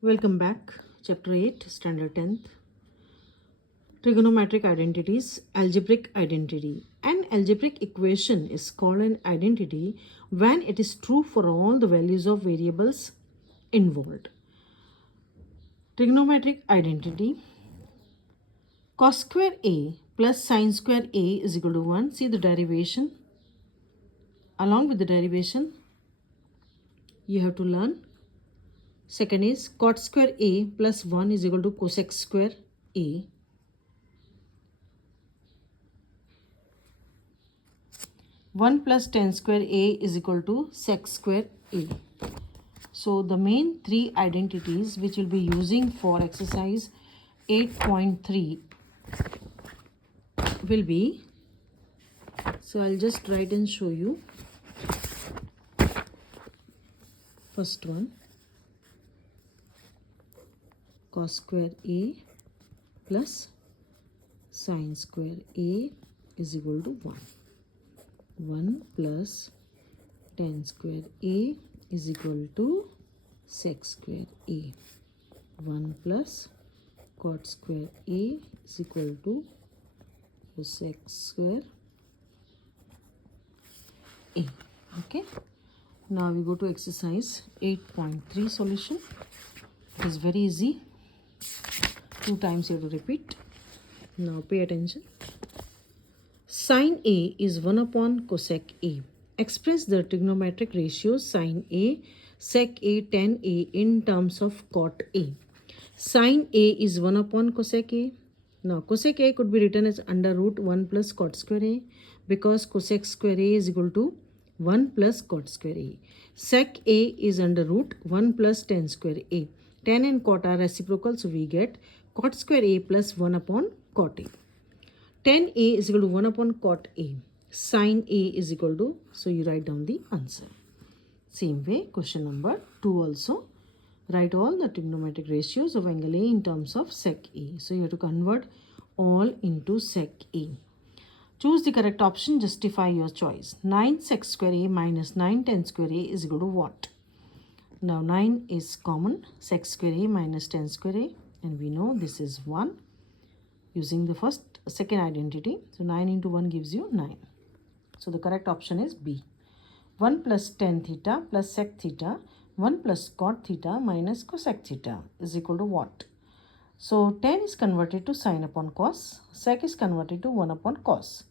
Welcome back. Chapter 8, Standard 10th. Trigonometric identities, algebraic identity. An algebraic equation is called an identity when it is true for all the values of variables involved. Trigonometric identity. Cos square A plus sin square A is equal to 1. See the derivation. Along with the derivation, you have to learn. Second is cot square A plus 1 is equal to cosec square A. 1 plus tan square A is equal to sec square A. So the main three identities which we'll be using for exercise 8.3 will be, so I'll just write and show you. First one, cos square A plus sin square A is equal to 1. 1 plus tan square A is equal to sec square A. 1 plus cot square A is equal to cosec square A. Okay. Now we go to exercise 8.3 solution. It is very easy. 2 times you have to repeat. Now pay attention. Sin A is 1 upon cosec A. Express the trigonometric ratios sin A, sec A, tan A in terms of cot A. Sin A is 1 upon cosec A. Now cosec A could be written as under root 1 plus cot square A because cosec square A is equal to 1 plus cot square A. Sec A is under root 1 plus tan square A. Tan and cot are reciprocal, so we get cot square A plus 1 upon cot A. Tan A is equal to 1 upon cot A. Sin A is equal to, so you write down the answer. Same way, question number 2 also. Write all the trigonometric ratios of angle A in terms of sec A. So you have to convert all into sec A. Choose the correct option, justify your choice. 9 sec square A minus 9 tan square A is equal to what? Now 9 is common, sec square A minus tan square A, and we know this is 1 using the second identity. So 9 into 1 gives you 9. So the correct option is B. 1 plus tan theta plus sec theta, 1 plus cot theta minus cosec theta is equal to what? So tan is converted to sin upon cos, sec is converted to 1 upon cos.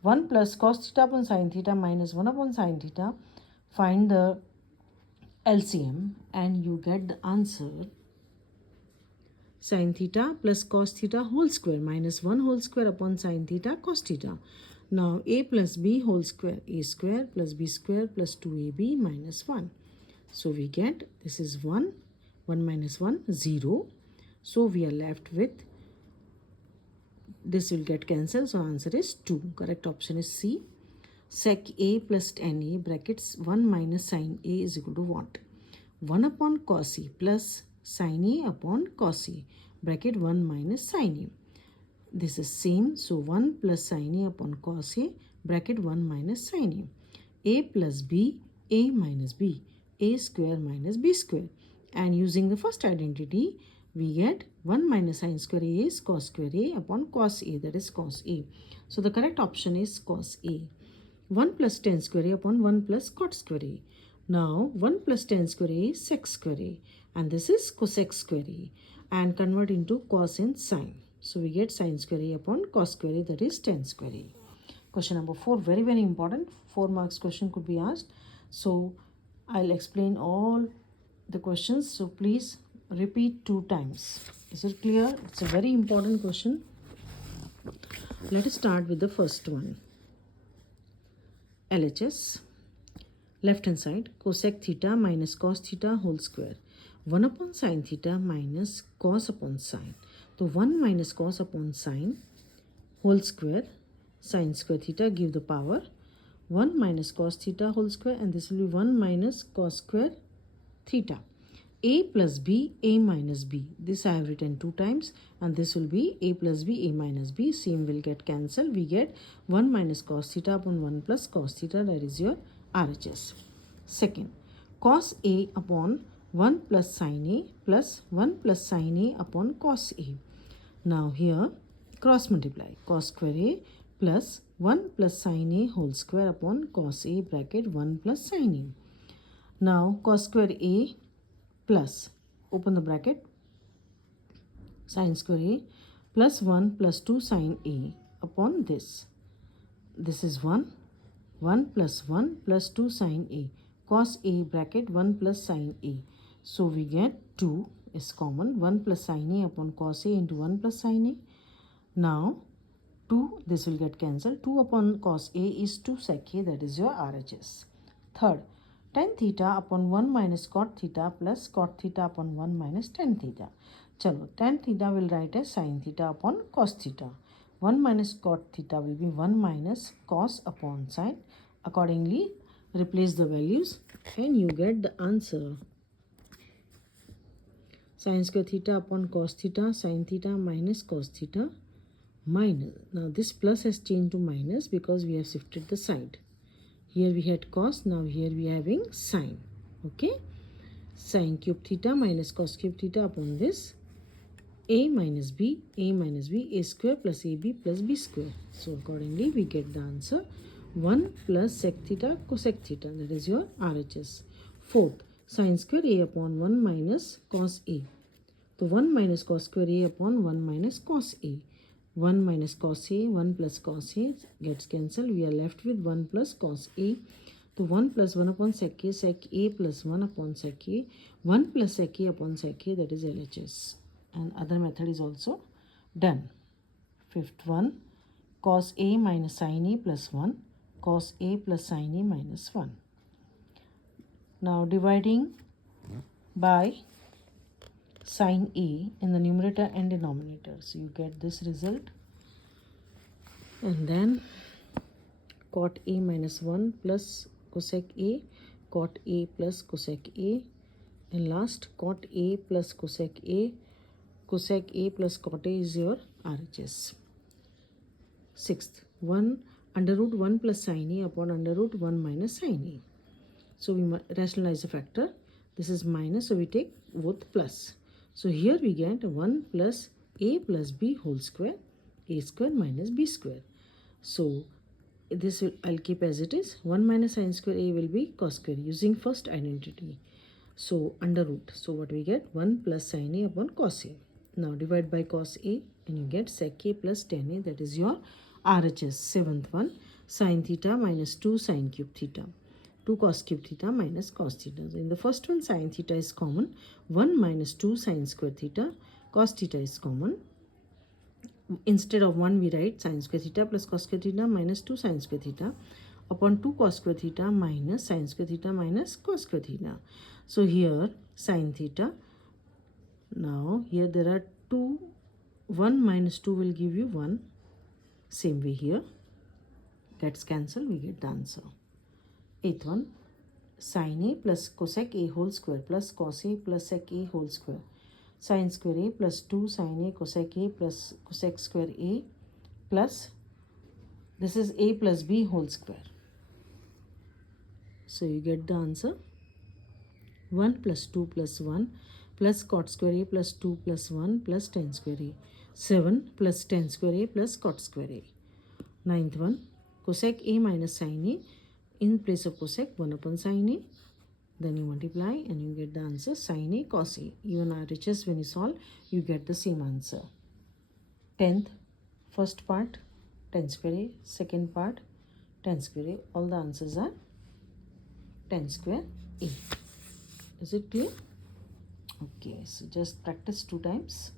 1 plus cos theta upon sin theta minus 1 upon sin theta. Find the LCM and you get the answer sin theta plus cos theta whole square minus 1 whole square upon sin theta cos theta. Now a plus b whole square, a square plus b square plus 2ab minus 1. So we get this is 1, 1 minus 1, 0. So we are left with, this will get cancelled. So answer is 2. Correct option is C. Sec A plus tan A brackets 1 minus sin A is equal to what? 1 upon cos A plus sin A upon cos A bracket 1 minus sin A. This is same. So 1 plus sin A upon cos A bracket 1 minus sin A. A plus B, A minus B, A square minus B square. And using the first identity, we get 1 minus sin square A is cos square A upon cos A, that is cos A. So the correct option is cos A. 1 plus tan square A upon 1 plus cot square A. Now 1 plus tan square A is sec square A and this is cosec square A, and convert into cos and sin. So we get sin square A upon cos square A, that is tan square A. Question number 4, very very important. 4 marks question could be asked. So I'll explain all the questions. So please repeat 2 times. Is it clear? It's a very important question. Let us start with the first one. LHS. Left hand side, cosec theta minus cos theta whole square. 1 upon sin theta minus cos upon sin. So 1 minus cos upon sin whole square, sin square theta give the power 1 minus cos theta whole square, and this will be 1 minus cos square theta. A plus B, A minus B. This I have written 2 times, and this will be A plus B, A minus B. Same will get cancelled. We get 1 minus cos theta upon 1 plus cos theta, that is your RHS. Second, cos A upon 1 plus sin A plus 1 plus sin A upon cos A. Now here cross multiply. Cos square A plus 1 plus sin A whole square upon cos A bracket 1 plus sin A. Now cos square A plus, open the bracket, sin square A plus 1 plus 2 sin A upon this. This is 1 plus 1 plus 2 sin A, cos A bracket 1 plus sin A. So we get 2 is common, 1 plus sin A upon cos A into 1 plus sin A. Now 2, this will get cancelled. 2 upon cos A is 2 sec A, that is your RHS. Third, tan theta upon 1 minus cot theta plus cot theta upon 1 minus tan theta. Chalo, tan theta will write as sin theta upon cos theta. 1 minus cot theta will be 1 minus cos upon sin. Accordingly, replace the values and you get the answer. Sin square theta upon cos theta, sin theta minus cos theta minus. Now this plus has changed to minus because we have shifted the side. Here we had cos, now here we are having sin. Okay. Sin cube theta minus cos cube theta upon this. A minus B, A square plus AB plus B square. So accordingly we get the answer 1 plus sec theta cosec theta, that is your RHS. Fourth, sin square A upon 1 minus cos A. So 1 minus cos square A upon 1 minus cos A. 1 minus cos A, 1 plus cos A gets cancelled. We are left with 1 plus cos A. So 1 plus 1 upon sec A plus 1 upon sec A. 1 plus sec A upon sec A, that is LHS. And other method is also done. Fifth one, cos A minus sin A plus 1, cos A plus sin A minus 1. Now dividing by sin A in the numerator and denominator. So you get this result. And then cot A minus 1 plus cosec A, cot A plus cosec A. And last, cot A plus cosec A. Cosec A plus cot A is your RHS. Sixth, 1 under root 1 plus sin A upon under root 1 minus sin A. So we rationalize the factor. This is minus, so we take both plus. So here we get 1 plus A plus B whole square, A square minus B square. So this will, I'll keep as it is. 1 minus sin square A will be cos square using first identity. So under root. So what we get? 1 plus sin A upon cos A. Now divide by cos A and you get sec A plus tan A, that is your RHS. Seventh one, sin theta minus 2 sin cube theta. 2 cos cube theta minus cos theta. So in the first one, sin theta is common. 1 minus 2 sin square theta. Cos theta is common. Instead of 1, we write sin square theta plus cos square theta minus 2 sin square theta upon 2 cos square theta minus sin square theta minus cos square theta. So here sin theta. Now here there are 2. 1 minus 2 will give you 1. Same way here. Gets cancelled. We get the answer. Eighth one, sin A plus cosec A whole square plus cos A plus sec A whole square. Sin square A plus 2 sin A cosec A plus cosec square A plus, this is A plus B whole square. So you get the answer 1 plus 2 plus 1 plus cot square A plus 2 plus 1 plus tan square A. 7 plus tan square A plus cot square A. Ninth one, cosec A minus sin A. In place of cosec, 1 upon sin A. Then you multiply and you get the answer sin A cos A. Even RHS, when you solve, you get the same answer. 10th, first part, tan square A. Second part, tan square A. All the answers are tan square A. Is it clear? Okay, so just practice 2 times.